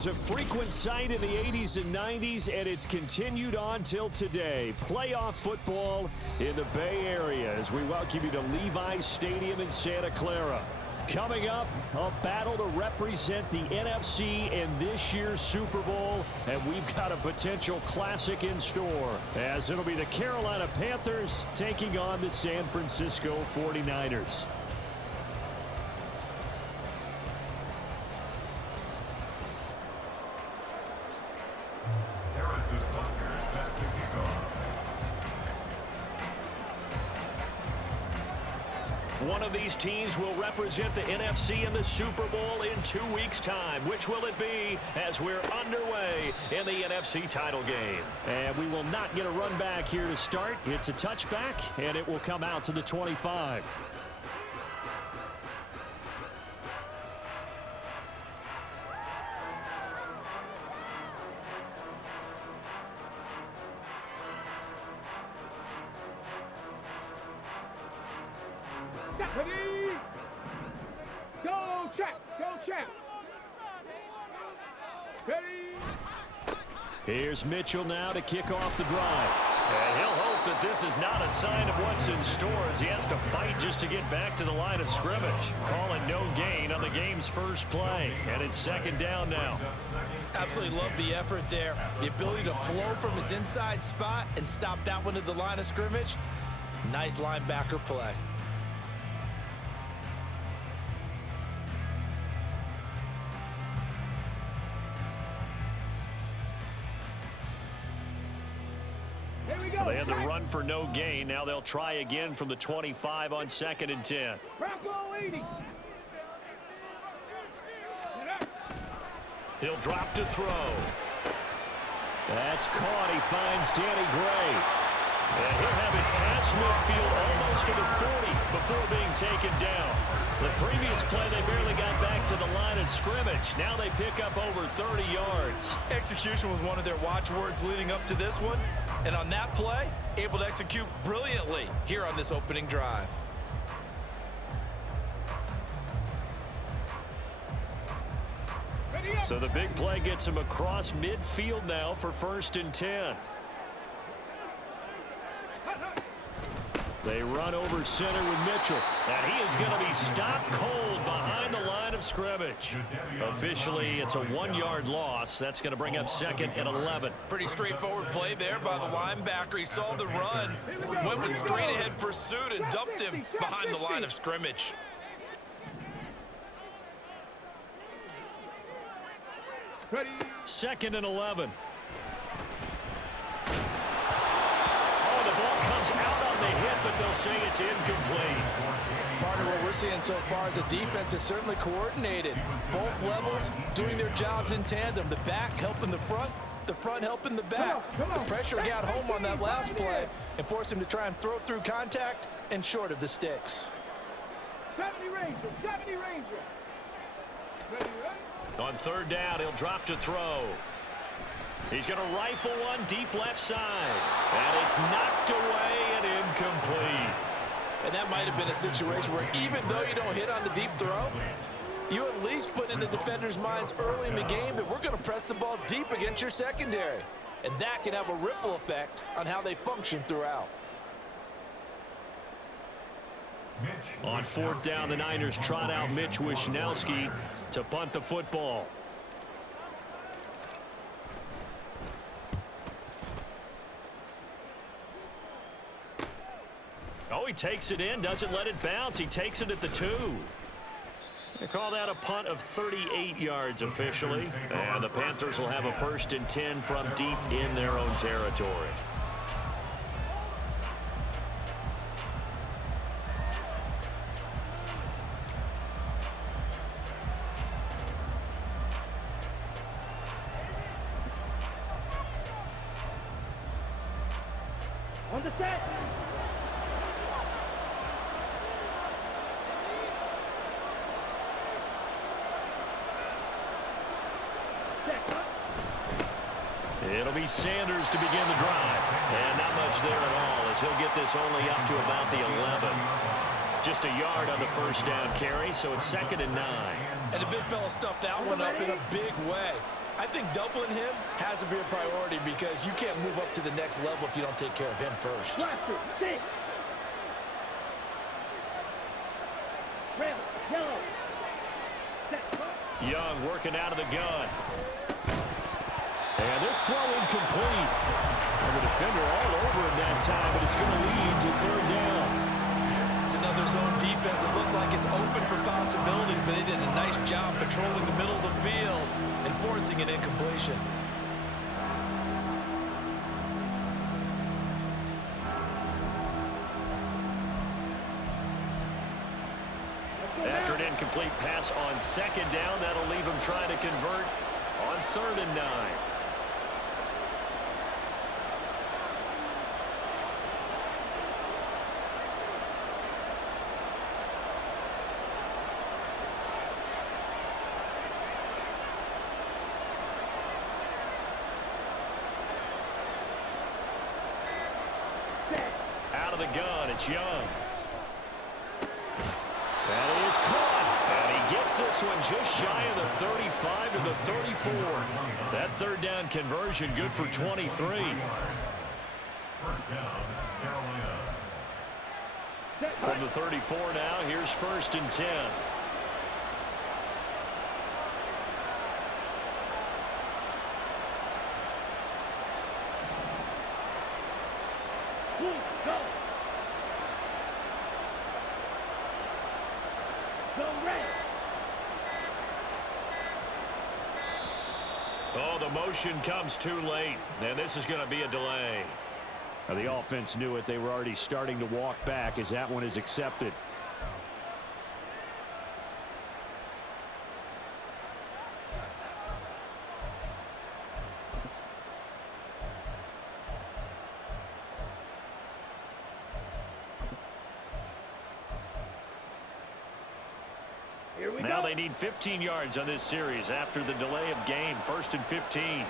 It's a frequent sight in the 80s and 90s, and it's continued on till today. Playoff football in the Bay Area as we welcome you to Levi's Stadium in Santa Clara. Coming up, a battle to represent the NFC in this year's Super Bowl, and we've got a potential classic in store, as it'll be the Carolina Panthers taking on the San Francisco 49ers. One of these teams will represent the NFC in the Super Bowl in 2 weeks' time. Which will it be as we're underway in the NFC title game? And we will not get a run back here to start. It's a touchback, and it will come out to the 25. Ready? Go, champ! Go, champ! Ready? Here's Mitchell now to kick off the drive. And he'll hope that this is not a sign of what's in store as he has to fight just to get back to the line of scrimmage. Call it no gain on the game's first play. And it's second down now. Absolutely love the effort there. The ability to flow from his inside spot and stop that one at the line of scrimmage. Nice linebacker play. They had the run for no gain. Now they'll try again from the 25 on 2nd and 10. Bronco 80. He'll drop to throw. That's caught. He finds Danny Gray. And he'll have it past midfield almost to the 40 before being taken down. The previous play, they barely got back to the line of scrimmage. Now they pick up over 30 yards. Execution was one of their watchwords leading up to this one. And on that play, able to execute brilliantly here on this opening drive. So the big play gets him across midfield now for 1st and 10. They run over center with Mitchell. And he is going to be stopped cold behind the line of scrimmage. Officially, it's a 1-yard loss. That's going to bring up 2nd and 11. Pretty straightforward play there by the linebacker. He saw the run, went with straight-ahead pursuit, and dumped him behind the line of scrimmage. Ready? 2nd and 11. Oh, the ball comes out on the hit, but they'll say it's incomplete. Partner, what we're seeing so far is a defense is certainly coordinated. Both levels doing their jobs in tandem. The back helping the front helping the back. Come on. The pressure got home on that last play and forced him to try and throw through contact and short of the sticks. 70 Ranger, 70 Ranger. Ready, ready? On 3rd down, he'll drop to throw. He's going to rifle one deep left side. And it's knocked away and incomplete. And that might have been a situation where even though you don't hit on the deep throw, you at least put in the defender's minds early in the game that we're going to press the ball deep against your secondary. And that can have a ripple effect on how they function throughout. On 4th down, the Niners trot out Mitch Wishnowski to punt the football. Oh, he takes it in, doesn't let it bounce. He takes it at the 2. They call that a punt of 38 yards officially. And the Panthers will have a 1st and 10 from deep in their own territory. On the set. It'll be Sanders to begin the drive. And not much there at all as he'll get this only up to about the 11. Just a yard on the first down carry, so it's 2nd and 9. And the big fella stuffed that one up in a big way. doubling him has to be a priority because you can't move up to the next level if you don't take care of him first. Young working out of the gun. And this throw incomplete. And the defender all over him that time, but it's going to lead to third down. It's another zone defense. It looks like it's open for possibilities, but they did a nice job patrolling the middle of the field and forcing an incompletion. After an incomplete pass on second down, that'll leave him trying to convert on 3rd and 9. Out of the gun, it's Young. That is caught, and he gets this one just shy of the 35 to the 34. That third down conversion good for 23. From the 34 now, here's 1st and 10. Oh, the motion comes too late, and this is going to be a delay. Now, the offense knew it. They were already starting to walk back as that one is accepted. Now they need 15 yards on this series after the delay of game. 1st and 15.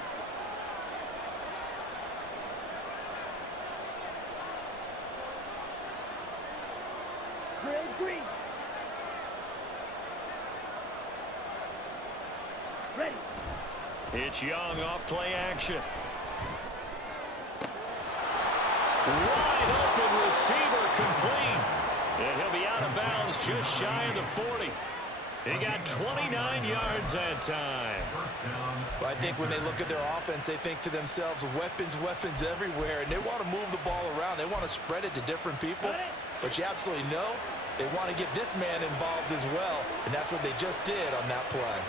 Ready. It's Young off play action. Wide open receiver complete. And he'll be out of bounds just shy of the 40. He got 29 yards that time. Well, I think when they look at their offense, they think to themselves, weapons, weapons everywhere, and they want to move the ball around. They want to spread it to different people, but you absolutely know they want to get this man involved as well, and that's what they just did on that play.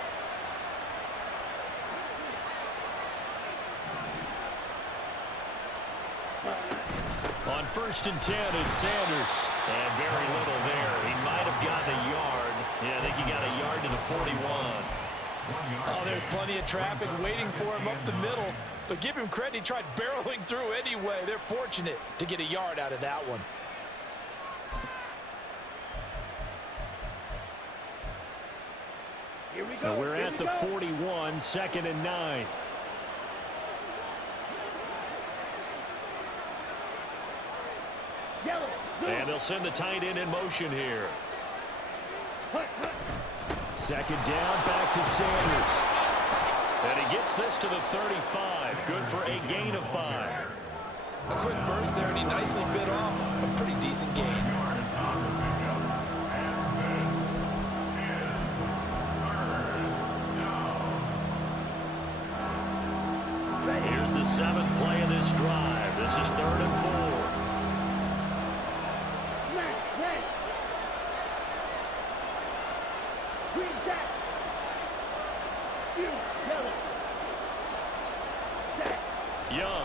On 1st and 10, it's Sanders. And very little there. He might have gotten a yard. Yeah, I think he got a yard to the 41. Oh, there's plenty of traffic waiting for him up the middle. But give him credit, he tried barreling through anyway. They're fortunate to get a yard out of that one. Here we go. Now we're at the 41, 2nd and 9. And they'll send the tight end in motion here. 2nd down, back to Sanders. And he gets this to the 35. Good for a gain of 5. A quick burst there, and he nicely bit off a pretty decent gain. Here's the 7th play of this drive. This is 3rd and 4. Young.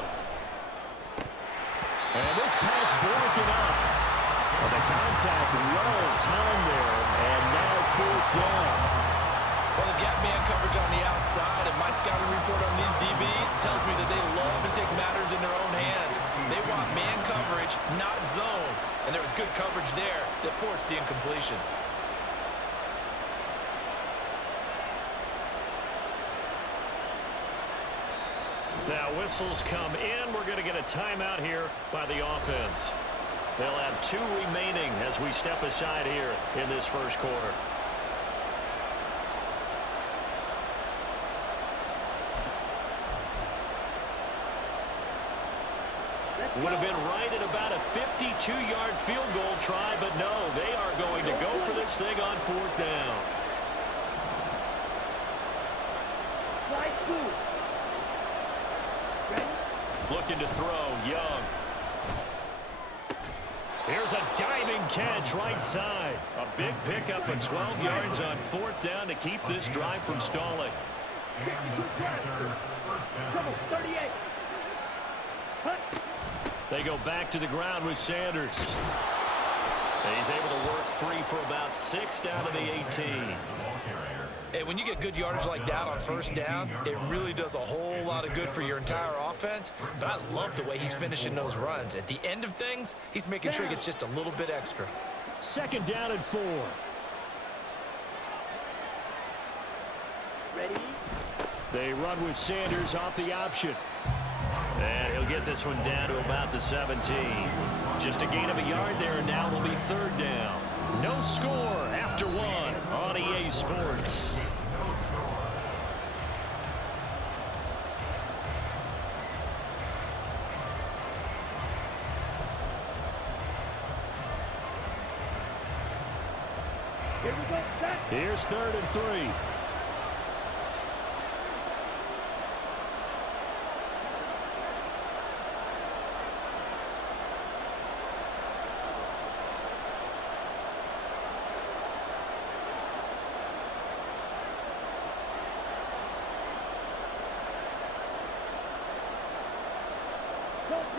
And this pass broken up. And the contact well timed there. And now 4th down. Well, they've got man coverage on the outside, and my scouting report on these DBs tells me that they love to take matters in their own hands. They want man coverage, not zone. And there was good coverage there that forced the incompletion. Now whistles come in. We're going to get a timeout here by the offense. They'll have 2 remaining as we step aside here in this 1st quarter. Would have been right at about a 52-yard field goal try, but no, they are going to go for this thing on 4th down. Looking to throw, Young. Here's a diving catch right side. A big pickup of 12 yards on 4th down to keep this drive from stalling. 38. They go back to the ground with Sanders. He's able to work free for about 6 down to the 18. Hey, when you get good yardage like that on 1st down, it really does a whole lot of good for your entire offense. But I love the way he's finishing those runs. At the end of things, he's making sure he gets just a little bit extra. 2nd down and 4. Ready? They run with Sanders off the option. And he'll get this one down to about the 17. Just a gain of a yard there, and now will be 3rd down. No score after 1 on EA Sports. Here we go. Set. Here's 3rd and 3.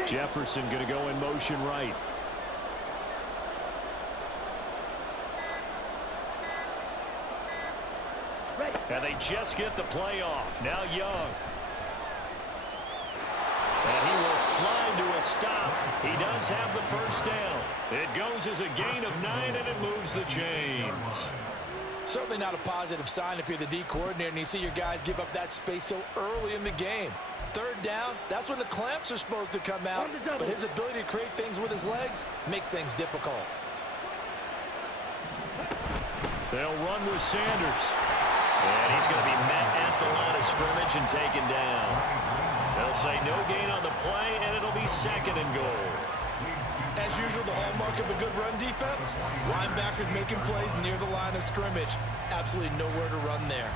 Jefferson going to go in motion right. And they just get the play off. Now Young. And he will slide to a stop. He does have the 1st down. It goes as a gain of 9, and it moves the chains. Certainly not a positive sign if you're the D coordinator and you see your guys give up that space so early in the game. 3rd down, that's when the clamps are supposed to come out, but his ability to create things with his legs makes things difficult. They'll run with Sanders. And he's going to be met at the line of scrimmage and taken down. They'll say no gain on the play, and it'll be 2nd and goal. As usual, the hallmark of a good run defense, linebackers making plays near the line of scrimmage. Absolutely nowhere to run there.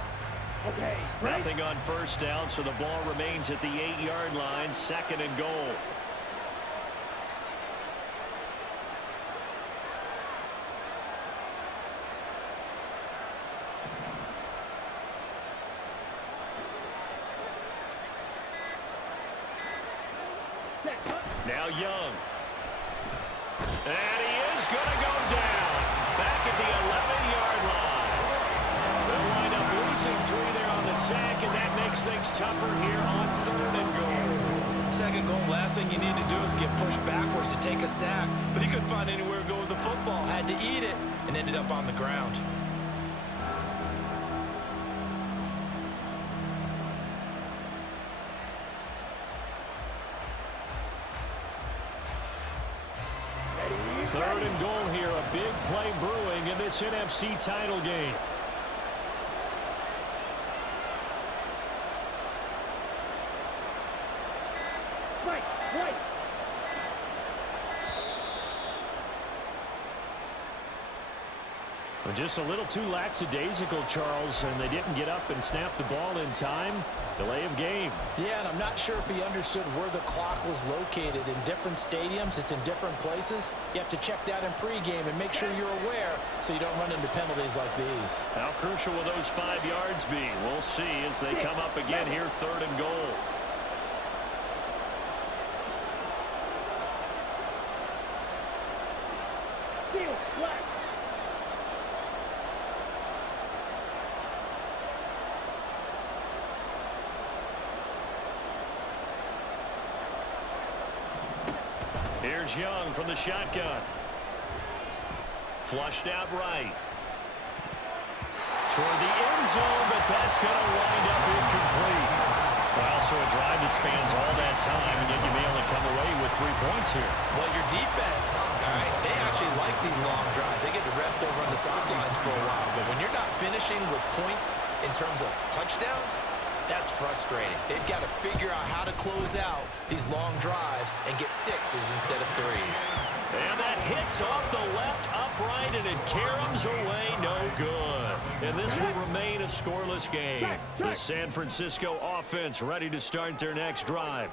Okay. Nothing on 1st down, so the ball remains at the 8-yard line, 2nd and goal. Now Young. And he is going to go down. Back at the 11-yard line. They'll wind up losing 3 there on the sack, and that makes things tougher here on 3rd and goal. 2nd goal, last thing you need to do is get pushed backwards to take a sack. But he couldn't find anywhere to go with the football. Had to eat it and ended up on the ground. Third and goal here, a big play brewing in this NFC title game. Right. Well, just a little too lackadaisical, Charles, and they didn't get up and snap the ball in time. Delay of game. Yeah, and I'm not sure if he understood where the clock was located. In different stadiums, it's in different places. You have to check that in pregame and make sure you're aware so you don't run into penalties like these. How crucial will those 5 yards be? We'll see as they come up again here, 3rd and goal. Field flat. Here's Young from the shotgun. Flushed out right. Toward the end zone, but that's going to wind up incomplete. Well, so a drive that spans all that time, and yet you may only come away with 3 points here. Well, your defense, all right, they actually like these long drives. They get to rest over on the sidelines for a while. But when you're not finishing with points in terms of touchdowns, That's frustrating. They've got to figure out how to close out these long drives and get sixes instead of threes. And that hits off the left upright, and it caroms away, no good. And this will remain a scoreless game. The San Francisco offense ready to start their next drive.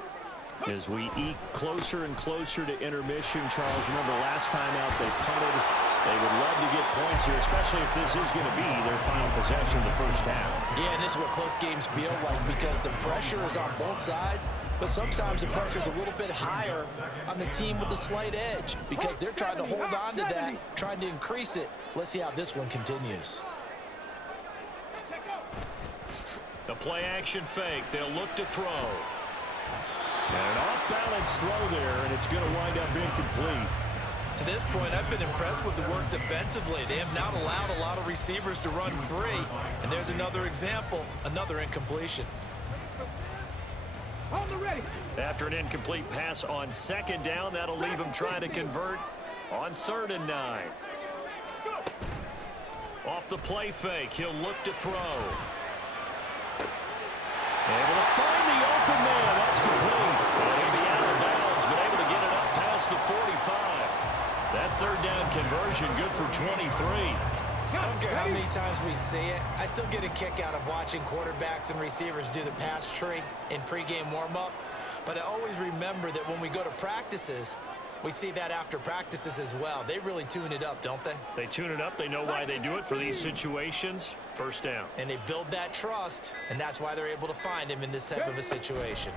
As we eke closer and closer to intermission, Charles, remember last time out they punted. They would love to get points here, especially if this is going to be their final possession of the first half. Yeah, and this is what close games feel like because the pressure is on both sides, but sometimes the pressure is a little bit higher on the team with the slight edge because they're trying to hold on to that, trying to increase it. Let's see how this one continues. The play action fake. They'll look to throw. And an off-balance throw there, and it's going to wind up incomplete. To this point, I've been impressed with the work defensively. They have not allowed a lot of receivers to run free. And there's another example, another incompletion. On the ready. After an incomplete pass on second down, that'll leave him trying to convert on 3rd and 9. Off the play fake, he'll look to throw. Able to find the open man. That's complete. And he'll be out of bounds, but able to get it up past the 45. That 3rd down conversion good for 23. I don't care how many times we see it. I still get a kick out of watching quarterbacks and receivers do the pass tree in pregame warm-up. But I always remember that when we go to practices, we see that after practices as well. They really tune it up, don't they? They tune it up. They know why they do it for these situations. First down. And they build that trust, and that's why they're able to find him in this type of a situation.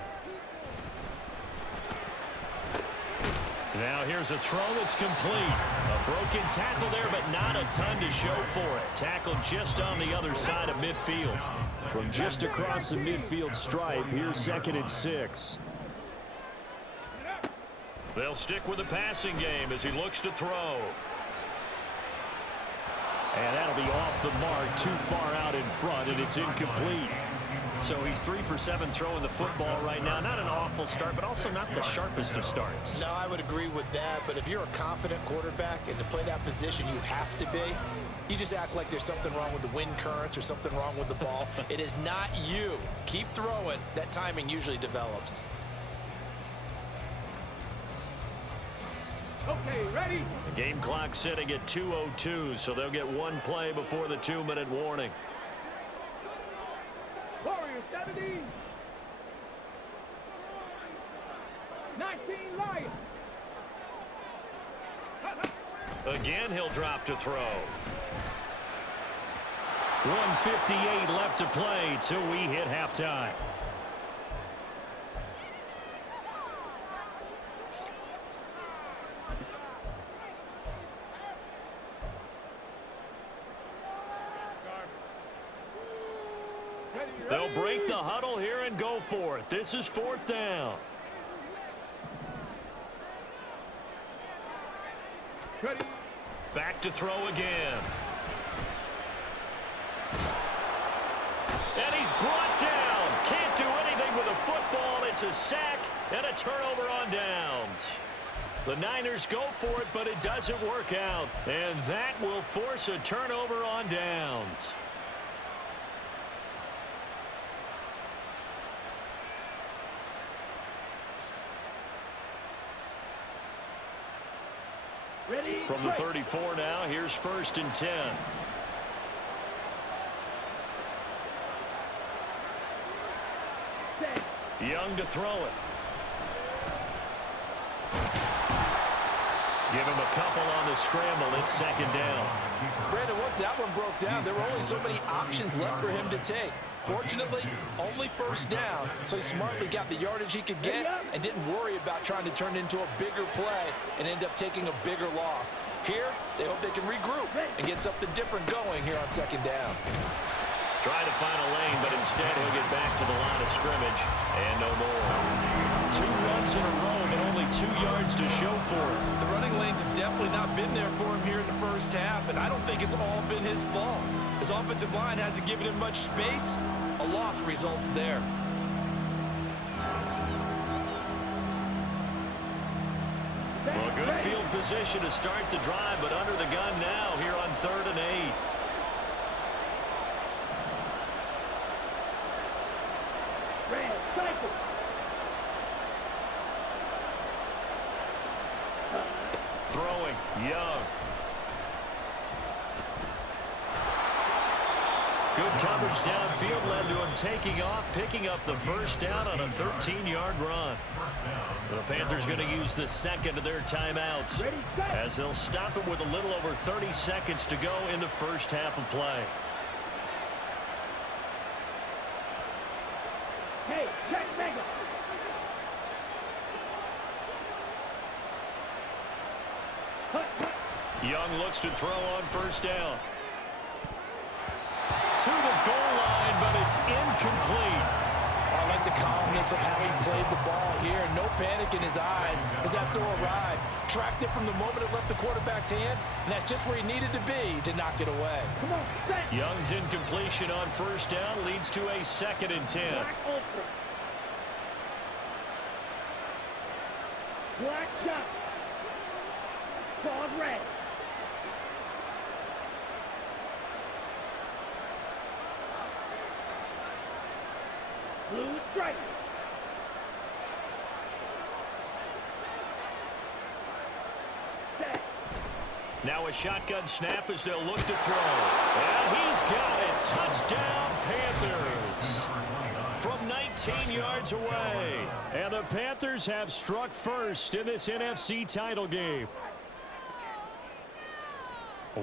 Now here's a throw that's complete. A broken tackle there, but not a ton to show for it. Tackled just on the other side of midfield. From just across the midfield stripe, here's 2nd and 6. They'll stick with the passing game as he looks to throw. And that'll be off the mark, too far out in front, and it's incomplete. So he's 3 for 7 throwing the football right now. Not an awful start, but also not the sharpest of starts. No, I would agree with that. But if you're a confident quarterback and to play that position, you have to be. You just act like there's something wrong with the wind currents or something wrong with the ball. It is not you. Keep throwing. That timing usually develops. Okay, ready. The game clock sitting at 2:02, so they'll get one play before the 2-minute warning. Warriors 17. 19 Lions. Again, he'll drop to throw. 1:58 left to play till we hit halftime. They'll break the huddle here and go for it. This is 4th down. Ready. Back to throw again. And he's brought down. Can't do anything with a football. It's a sack and a turnover on downs. The Niners go for it, but it doesn't work out. And that will force a turnover on downs. Ready. From the 34 now, here's 1st and 10. Set. Young to throw it. Give him a couple on the scramble. It's 2nd down. Brandon, once that one broke down, there were only so many options left for him to take. Fortunately, only 1st down, so he smartly got the yardage he could get and didn't worry about trying to turn it into a bigger play and end up taking a bigger loss. Here, they hope they can regroup and get something different going here on 2nd down. Trying to find a lane, but instead he'll get back to the line of scrimmage and no more. 2 runs in a row, but only 2 yards to show for it. The running lanes have definitely not been there for him here in the first half, and I don't think it's all been his fault. His offensive line hasn't given him much space. A loss results there. Well, good field position to start the drive, but under the gun now here on 3rd and 8. Throwing, Young. Good coverage downfield led to him taking off, picking up the first down on a 13-yard run. The Panthers going to use the second of their timeouts as they'll stop it with a little over 30 seconds to go in the first half of play. Hey, check mega. Young looks to throw on first down. To the goal line, but it's incomplete. I like the calmness of how he played the ball here. No panic in his eyes as that throw arrived. Tracked it from the moment it left the quarterback's hand, and that's just where he needed to be to knock it away. Come on, set. Young's incompletion on first down leads to a 2nd and 10. Black ultra. Black shot. Claws red. Blue stripe. Set. Now a shotgun snap as they'll look to throw. And he's got it. Touchdown, Panthers. From 19 yards away. And the Panthers have struck first in this NFC title game.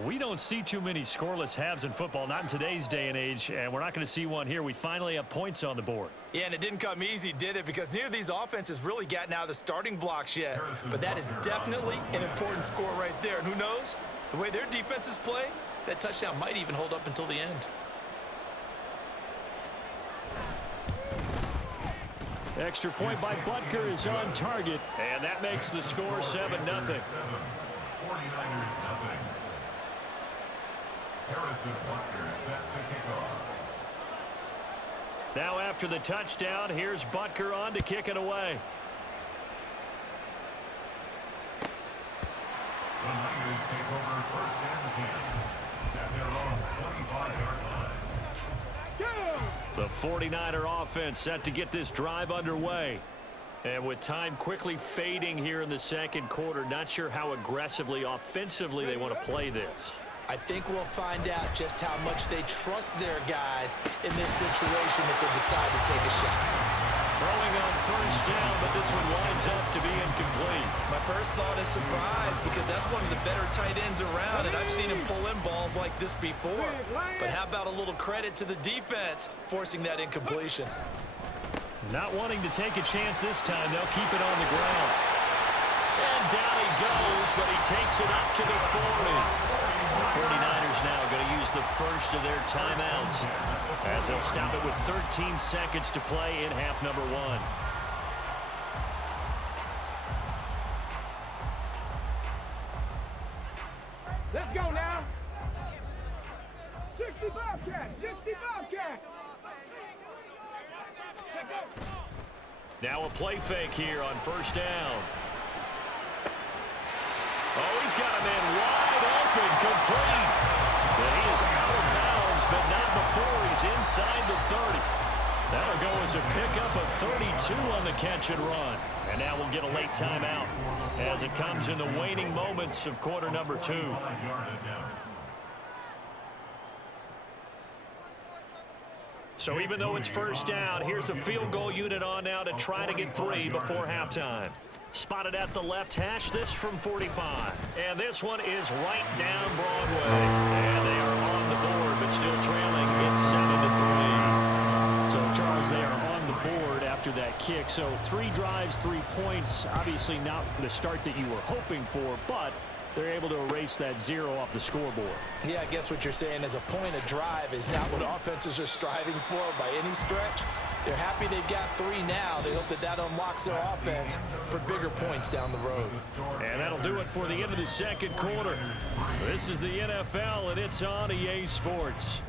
We don't see too many scoreless halves in football, not in today's day and age, and we're not going to see one here. We finally have points on the board. Yeah, and it didn't come easy, did it? Because neither of these offenses really gotten out of the starting blocks yet. But that is definitely an important score right there. And who knows? The way their defenses play, that touchdown might even hold up until the end. Extra point by Butker is on target, and that makes the score 7-0. 49ers nothing. Harrison Butker set to kick off. Now after the touchdown, here's Butker on to kick it away. The Niners take over first and 10 at their own 25-yard line. The 49er offense set to get this drive underway. And with time quickly fading here in the second quarter, not sure how aggressively, offensively they want to play this. I think we'll find out just how much they trust their guys in this situation if they decide to take a shot. Throwing on first down, but this one winds up to be incomplete. My first thought is surprise because that's one of the better tight ends around, and I've seen him pull in balls like this before. But how about a little credit to the defense forcing that incompletion? Not wanting to take a chance this time, they'll keep it on the ground. And down he goes, but he takes it up to the 40. The 49ers now going to use the first of their timeouts as they'll stop it with 13 seconds to play in half number 1. Let's go now. 65 cat. 65 cat. Now a play fake here on first down. Oh, he's got a man wide open, complete. But he is out of bounds, but not before he's inside the 30. That'll go as a pickup of 32 on the catch and run. And now we'll get a late timeout as it comes in the waning moments of quarter number 2. So even though it's first down, here's the field goal unit on now to try to get 3 before halftime. Spotted at the left hash, this from 45. And this one is right down Broadway. And they are on the board, but still trailing. It's 7-3. So, Charles, they are on the board after that kick. So 3 drives, 3 points. Obviously not the start that you were hoping for, but they're able to erase that 0 off the scoreboard. Yeah, I guess what you're saying is a point of drive is not what offenses are striving for by any stretch. They're happy they've got 3 now. They hope that that unlocks their offense for bigger points down the road. And that'll do it for the end of the second quarter. This is the NFL, and it's on EA Sports.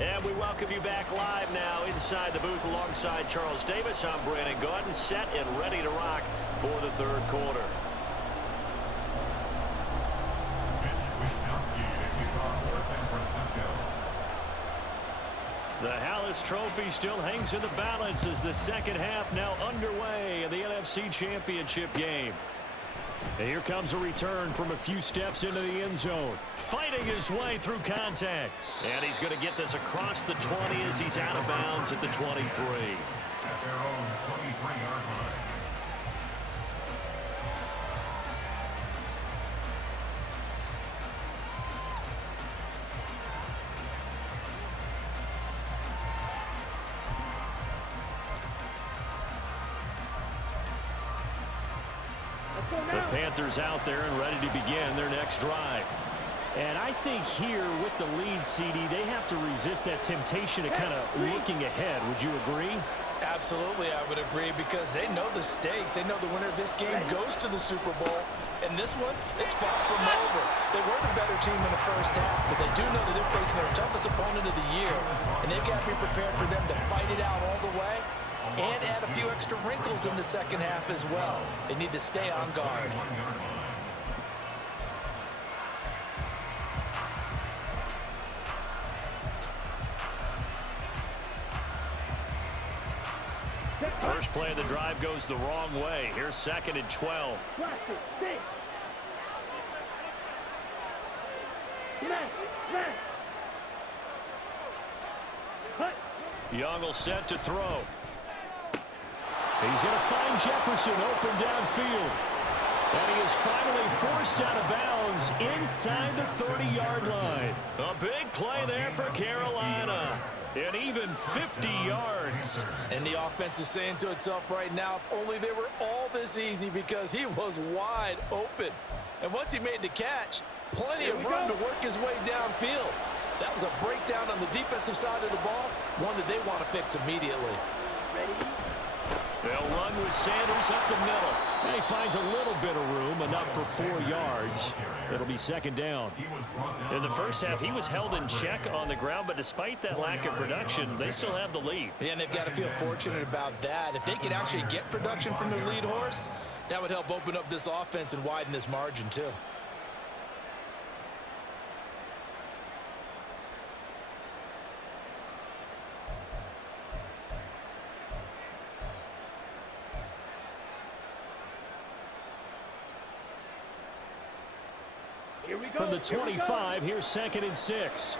And we welcome you back live now inside the booth alongside Charles Davis. I'm Brandon Gaudin, set and ready to rock for the third quarter. The Hallis Trophy still hangs in the balance as the second half now underway in the NFC Championship game. And here comes a return from a few steps into the end zone. Fighting his way through contact. And he's going to get this across the 20 as he's out of bounds at the 23. At their own 23-yard line. The Panthers out there and ready to begin their next drive. And I think here with the lead, CD, they have to resist that temptation of kind of looking ahead. Would you agree? Absolutely, I would agree, because they know the stakes. They know the winner of this game goes to the Super Bowl. And this one, it's far from over. They were the better team in the first half, but they do know that they're facing their toughest opponent of the year. And they've got to be prepared for them to fight it out all the way and add a few extra wrinkles in the second half as well. They need to stay on guard. First play of the drive goes the wrong way. Here's 2nd and 12. Young will set to throw. He's going to find Jefferson open downfield. And he is finally forced out of bounds inside the 30-yard line. A big play there for Carolina. And even 50 yards. And the offense is saying to itself right now, if only they were all this easy, because he was wide open. And once he made the catch, plenty of room to work his way downfield. That was a breakdown on the defensive side of the ball, one that they want to fix immediately. They'll run with Sanders up the middle. And he finds a little bit of room, enough for 4 yards. It'll be 2nd down. In the first half, he was held in check on the ground, but despite that lack of production, they still have the lead. Yeah, and they've got to feel fortunate about that. If they could actually get production from their lead horse, that would help open up this offense and widen this margin too. From the 25, here's 2nd and 6.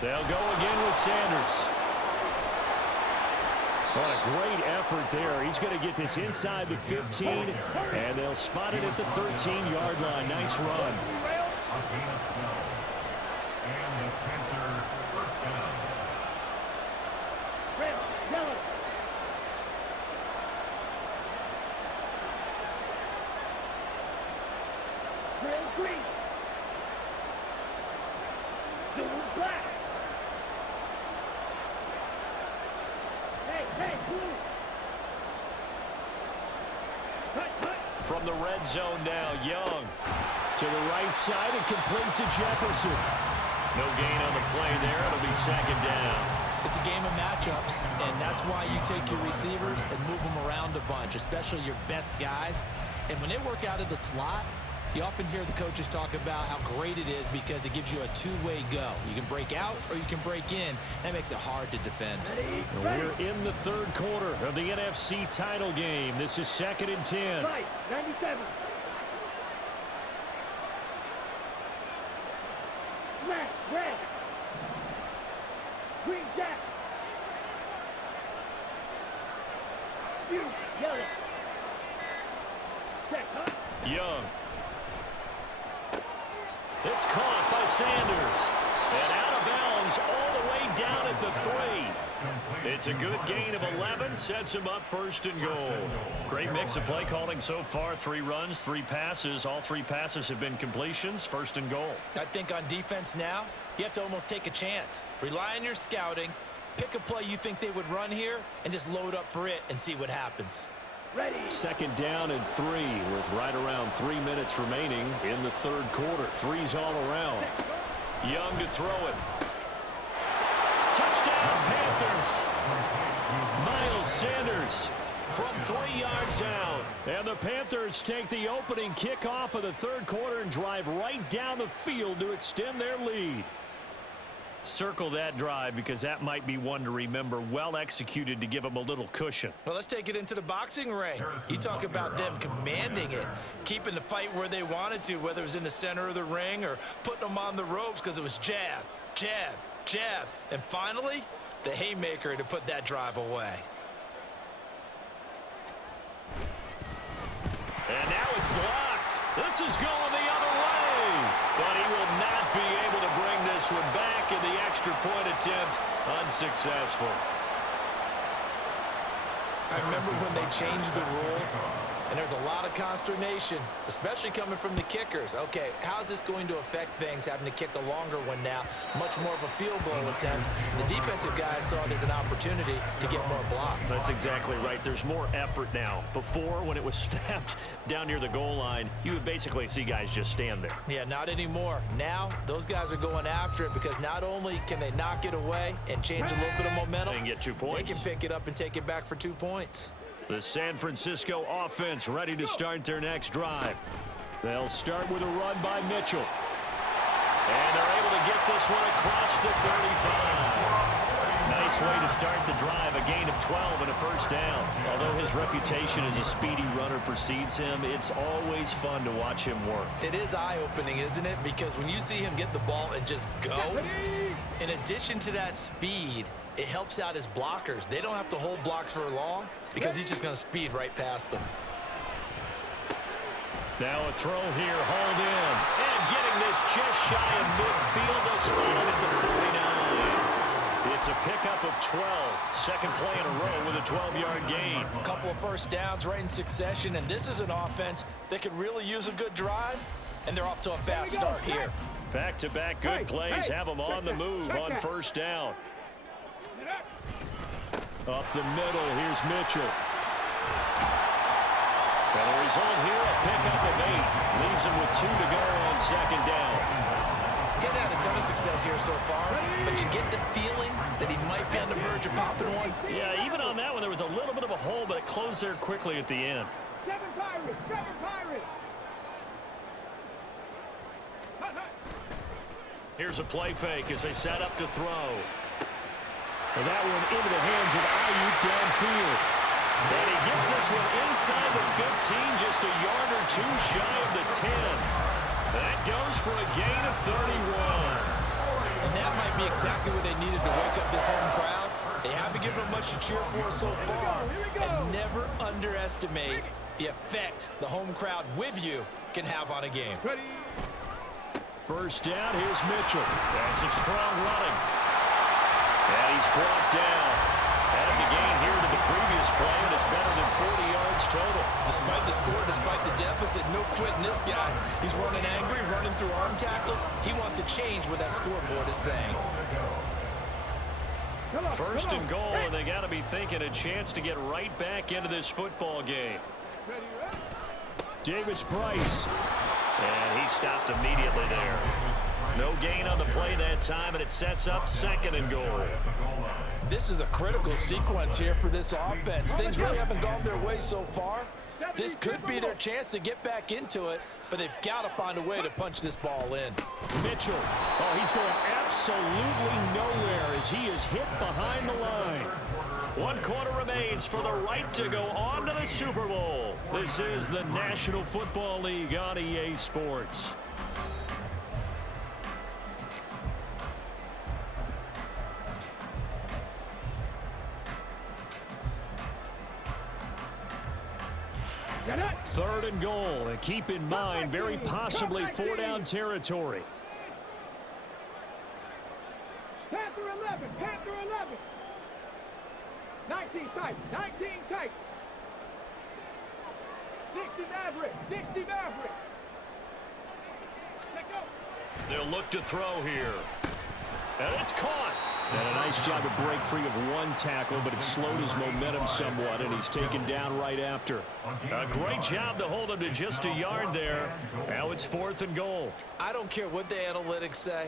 They'll go again with Sanders. What a great effort there. He's going to get this inside the 15, and they'll spot it at the 13-yard line. Nice run. And the Panthers first down. From the red zone now, Young to the right side and complete to Jefferson. No gain on the play there. It'll be 2nd down. It's a game of matchups, and that's why you take your receivers and move them around a bunch, especially your best guys. And when they work out of the slot, you often hear the coaches talk about how great it is because it gives you a two-way go. You can break out or you can break in. That makes it hard to defend. We're in the third quarter of the NFC title game. This is 2nd and 10. 97. Smash, red. Green jack. You, yellow. Check, huh? Young. It's caught by Sanders. And out of bounds all the way down at the 3. It's a good gain of 11. Sets him up 1st and goal. Great mix of play calling so far. 3 runs, 3 passes. All 3 passes have been completions. 1st and goal. I think on defense now, you have to almost take a chance. Rely on your scouting. Pick a play you think they would run here and just load up for it and see what happens. Second down and 3 with right around 3 minutes remaining in the third quarter. Threes all around. Young to throw it. Touchdown, Panthers. Miles Sanders from 3 yards out. And the Panthers take the opening kickoff of the third quarter and drive right down the field to extend their lead. Circle that drive because that might be one to remember. Well executed to give them a little cushion. Well, let's take it into the boxing ring. You talk about them commanding it, keeping the fight where they wanted to, whether it was in the center of the ring or putting them on the ropes because it was jab, jab, jab. And finally, the haymaker to put that drive away. And now it's blocked. This is going the other way. But he will not be able to bring this one back in the extra point attempt. Unsuccessful. I remember when they changed the rule, and there's a lot of consternation, especially coming from the kickers. Okay, how's this going to affect things, having to kick a longer one now, much more of a field goal attempt? The defensive guys saw it as an opportunity to get more block. That's exactly right. There's more effort now. Before, when it was snapped down near the goal line, you would basically see guys just stand there. Yeah, not anymore. Now, those guys are going after it because not only can they knock it away and change a little bit of momentum, and get 2 points. They can pick it up and take it back for 2 points. The San Francisco offense ready to start their next drive. They'll start with a run by Mitchell. And they're able to get this one across the 35. Nice way to start the drive. A gain of 12 and a first down. Although his reputation as a speedy runner precedes him, it's always fun to watch him work. It is eye-opening, isn't it? Because when you see him get the ball and just go, in addition to that speed, it helps out his blockers. They don't have to hold blocks for long because he's just going to speed right past them. Now a throw here, hauled in. And getting this just shy of midfield, they'll spot it at the 49. It's a pickup of 12. Second play in a row with a 12-yard gain. A couple of first downs right in succession, and this is an offense that could really use a good drive, and they're off to a fast start here. Back-to-back good plays have them on the move on first down. Up the middle, here's Mitchell. And the result here, a pickup of 8. Leaves him with 2 to go on second down. Getting had a ton of success here so far, but you get the feeling that he might be on the verge of popping one. Yeah, even on that one, there was a little bit of a hole, but it closed there quickly at the end. 7 Pirates! 7 Pirates! Here's a play fake as they set up to throw. And that one into the hands of Ayuk downfield. And he gets this one inside the 15, just a yard or 2 shy of the 10. That goes for a gain of 31. And that might be exactly what they needed to wake up this home crowd. They haven't given them much to cheer for so far. And never underestimate the effect the home crowd with you can have on a game. First down, here's Mitchell. That's some strong running. And he's brought down. Add the gain here to the previous play, and it's better than 40 yards total. Despite the score, despite the deficit, no quitting this guy. He's running angry, running through arm tackles. He wants to change what that scoreboard is saying. First and goal, and they got to be thinking a chance to get right back into this football game. Davis Price. And he stopped immediately there. No gain on the play that time, and it sets up second and goal. This is a critical sequence here for this offense. Things really haven't gone their way so far. This could be their chance to get back into it, but they've got to find a way to punch this ball in. Mitchell, oh, he's going absolutely nowhere as he is hit behind the line. 1 quarter remains for the right to go on to the Super Bowl. This is the National Football League on EA Sports. Third and goal, and keep in mind, very possibly 4-down territory. Panther 11, Panther 11. 19 tight, 19 tight. 60 Maverick, 60 Maverick. Let go. They'll look to throw here. And it's caught. And a nice job to break free of one tackle, but it slowed his momentum somewhat, and he's taken down right after. A great job to hold him to just a yard there. Now it's 4th and goal. I don't care what the analytics say.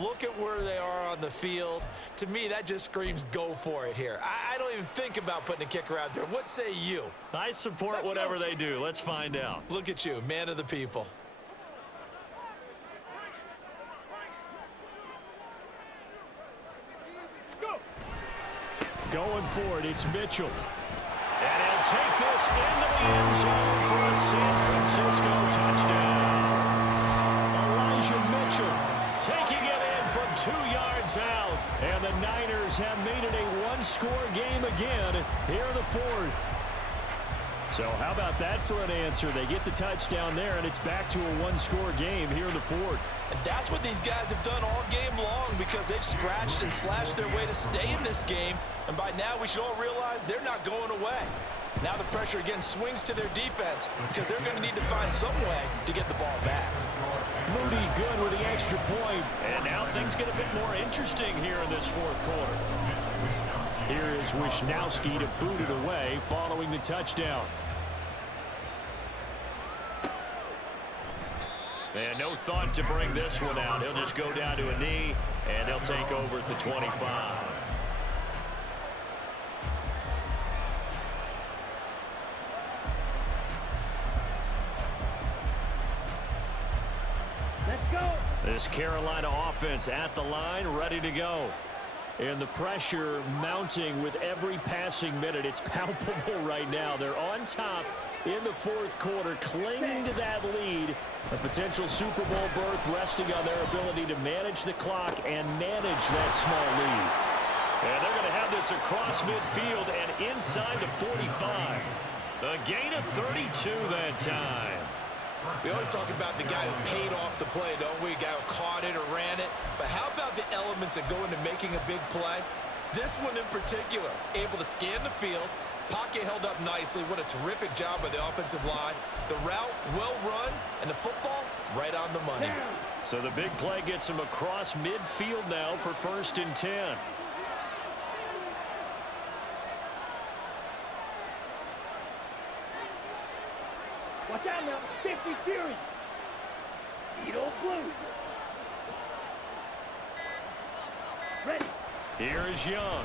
Look at where they are on the field. To me, that just screams go for it here. I don't even think about putting a kicker out there. What say you? I support whatever they do. Let's find out. Look at you, man of the people. Going for it, it's Mitchell. And he'll take this into the end zone for a San Francisco touchdown. Elijah Mitchell taking it in from 2 yards out. And the Niners have made it a one-score game again here in the 4th. So how about that for an answer? They get the touchdown there, and it's back to a one-score game here in the 4th. And that's what these guys have done all game long because they've scratched and slashed their way to stay in this game. And by now, we should all realize they're not going away. Now the pressure again swings to their defense because they're going to need to find some way to get the ball back. Moody good with the extra point. And now things get a bit more interesting here in this 4th quarter. Here is Wisnowski to boot it away following the touchdown. And no thought to bring this one out. He'll just go down to a knee, and he'll take over at the 25. Let's go. This Carolina offense at the line, ready to go. And the pressure mounting with every passing minute. It's palpable right now. They're on top in the 4th quarter, clinging to that lead. A potential Super Bowl berth resting on their ability to manage the clock and manage that small lead. And they're going to have this across midfield and inside the 45. A gain of 32 that time. We always talk about the guy who paid off the play, don't we? A guy who caught it or ran it. But how about the elements that go into making a big play? This one in particular, able to scan the field, pocket held up nicely. What a terrific job by the offensive line. The route well run, and the football right on the money. So the big play gets him across midfield now for 1st and 10. Watch out now. 50 Fury. Edo Blue. Ready. Here is Young.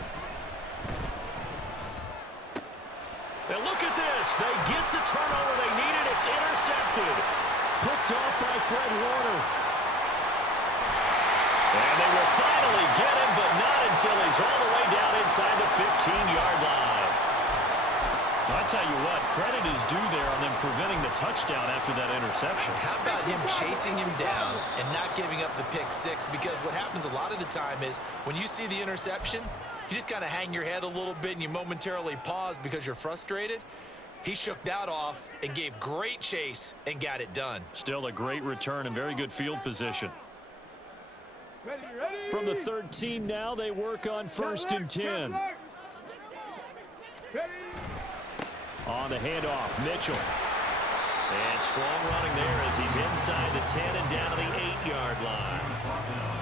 And look at this. They get the turnover they needed. It's intercepted. Picked off by Fred Warner. And they will finally get him, but not until he's all the way down inside the 15-yard line. I'll tell you what, credit is due there on them preventing the touchdown after that interception. How about him chasing him down and not giving up the pick six? Because what happens a lot of the time is when you see the interception, you just kind of hang your head a little bit and you momentarily pause because you're frustrated. He shook that off and gave great chase and got it done. Still a great return and very good field position. Ready. From the 13 now, they work on 1st and 10. Ready. On the handoff, Mitchell. And strong running there as he's inside the 10 and down to the 8-yard line.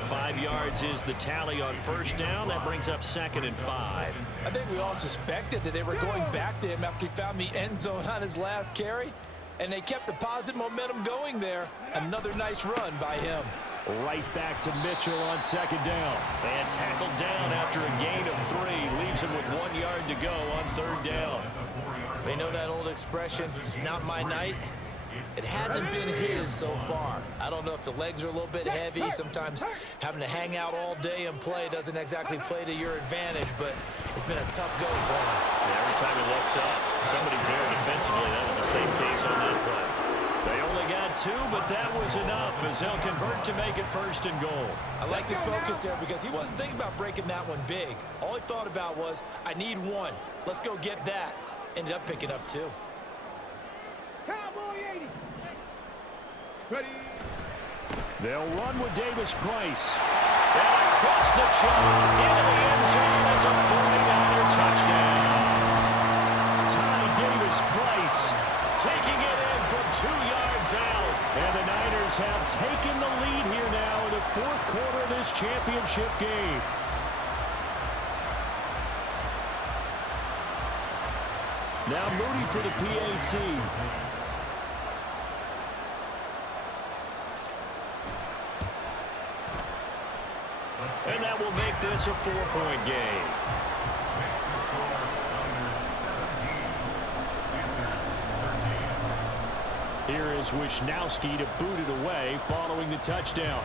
5 yards is the tally on 1st down. That brings up 2nd and 5. I think we all suspected that they were going back to him after he found the end zone on his last carry. And they kept the positive momentum going there. Another nice run by him. Right back to Mitchell on 2nd down. And tackled down after a gain of 3. Leaves him with 1 yard to go on 3rd down. We know that old expression, it's not my night. It hasn't been his so far. I don't know if the legs are a little bit heavy. Sometimes having to hang out all day and play doesn't exactly play to your advantage, but it's been a tough go for him. Yeah, every time he looks up, somebody's there defensively. That was the same case on that play. They only got 2, but that was enough as they'll convert to make it 1st and goal. I liked his focus there because he wasn't thinking about breaking that one big. All he thought about was, I need 1. Let's go get that. Ended up picking up 2. Cowboy 80. Ready. They'll run with Davis Price. And across the chalk into the end zone. That's a 49er touchdown. Ty Davis Price taking it in from 2 yards out. And the Niners have taken the lead here now in the 4th quarter of this championship game. Now Moody for the PAT. And that will make this a 4-point game. Here is Wisnowski to boot it away following the touchdown.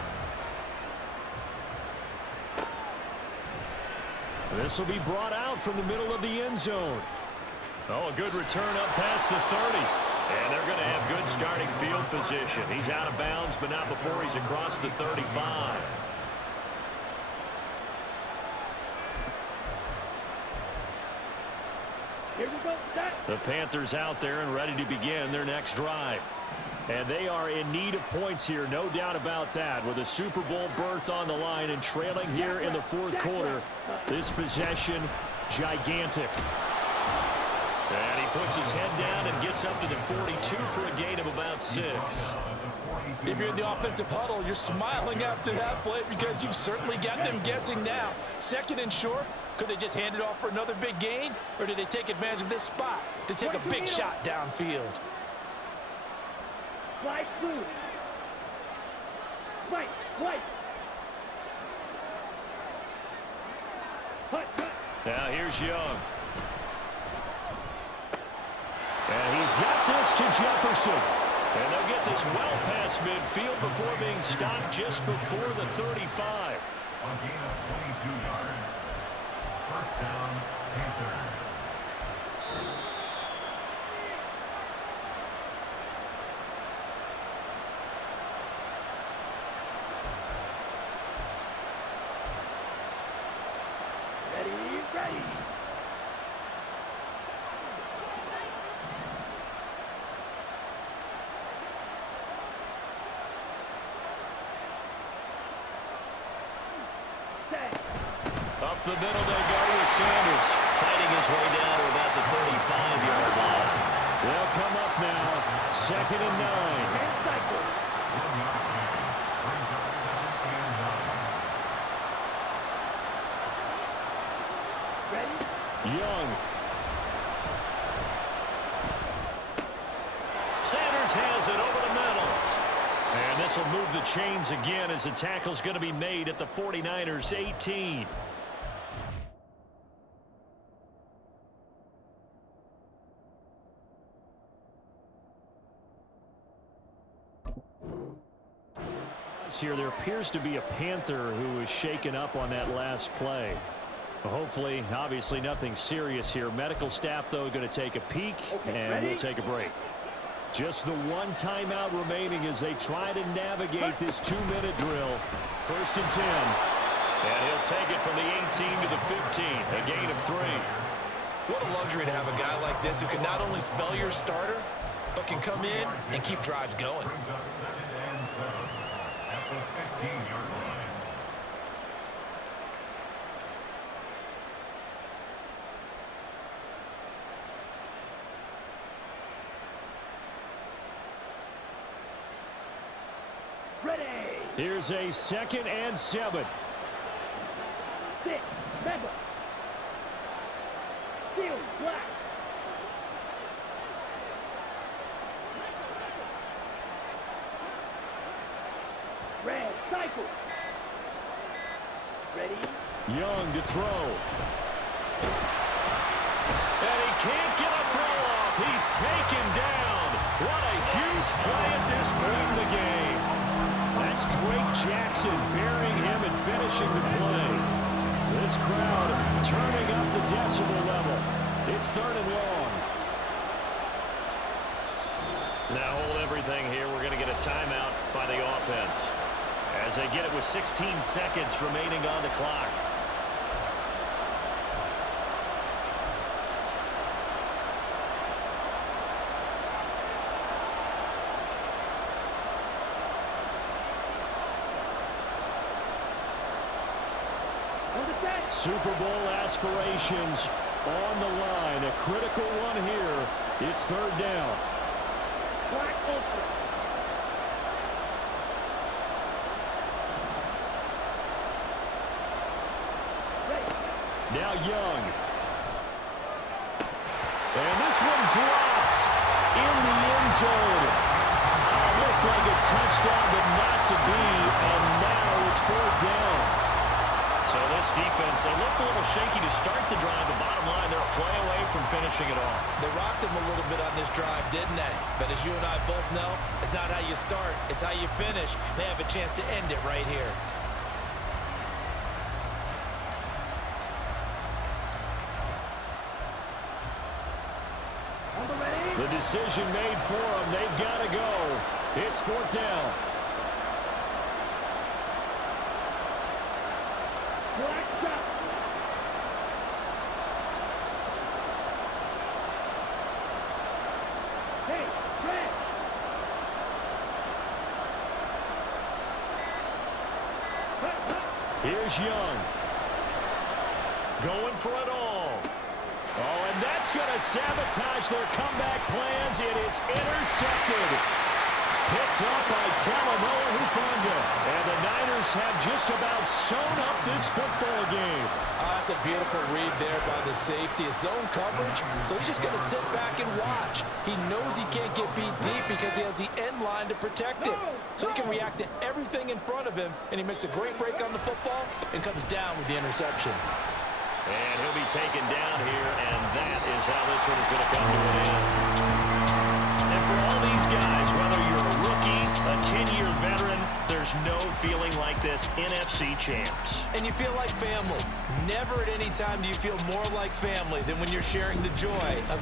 This will be brought out from the middle of the end zone. Oh, a good return up past the 30. And they're going to have good starting field position. He's out of bounds, but not before he's across the 35. Here we go. The Panthers out there and ready to begin their next drive. And they are in need of points here, no doubt about that. With a Super Bowl berth on the line and trailing here in the fourth quarter, this possession, gigantic. And he puts his head down and gets up to the 42 for a gain of about 6. If you're in the offensive huddle, you're smiling after that play because you've certainly got them guessing now. Second and short, could they just hand it off for another big gain? Or did they take advantage of this spot to take a big shot downfield? Slide through. Right. Now here's Young. And he's got this to Jefferson. And they'll get this well past midfield before being stopped just before the 35. A gain of 22 yards. First down, Panthers. Ready. Up the middle they go with Sanders, fighting his way down to about the 35-yard line. They'll come up now, 2nd and 9. Young. Sanders has it over the middle. And this will move the chains again as the tackle's going to be made at the 49ers 18. Here, there appears to be a Panther who was shaken up on that last play. Hopefully, obviously nothing serious here. Medical staff, though, going to take a peek, and we'll take a break. Just the one timeout remaining as they try to navigate this 2-minute drill. 1st and 10. And he'll take it from the 18 to the 15, a gain of 3. What a luxury to have a guy like this who can not only spell your starter, but can come in and keep drives going. Brings up 2nd and 7 at the 15-yard line. Here's a 2nd and 7. 6, 7. Steel, black. Red, cycle. Ready. Young to throw. And he can't get a throw off. He's taken down. What a huge play at this point in the game. That's Drake Jackson burying him and finishing the play. This crowd turning up the decibel level. It's 3rd and long. Now hold everything here. We're going to get a timeout by the offense as they get it with 16 seconds remaining on the clock. Super Bowl aspirations on the line. A critical one here. It's 3rd down. Black ultra. Now Young. And this one dropped in the end zone. Looked like a touchdown, but not to be, and now it's 4th down. So this defense, they looked a little shaky to start the drive, but bottom line, they're a play away from finishing it all. They rocked them a little bit on this drive, didn't they? But as you and I both know, it's not how you start, it's how you finish. They have a chance to end it right here. The decision made for them. They've got to go. It's 4th down. Here's Young. Going for it all. Oh, and that's going to sabotage their comeback plans. It is intercepted. Picked up by Talanoa Hufanga. And the Niners have just about sewn up this football game. That's a beautiful read there by the safety. It's zone coverage, so he's just going to sit back and watch. He knows he can't get beat deep because he has the end line to protect him. So he can react to everything in front of him, and he makes a great break on the football and comes down with the interception. And he'll be taken down here, and that is how this one is going to come to an end. And for all these guys, whether you're a rookie, a 10-year veteran, there's no feeling like this. NFC champs. And you feel like family. Never at any time do you feel more like family than when you're sharing the joy of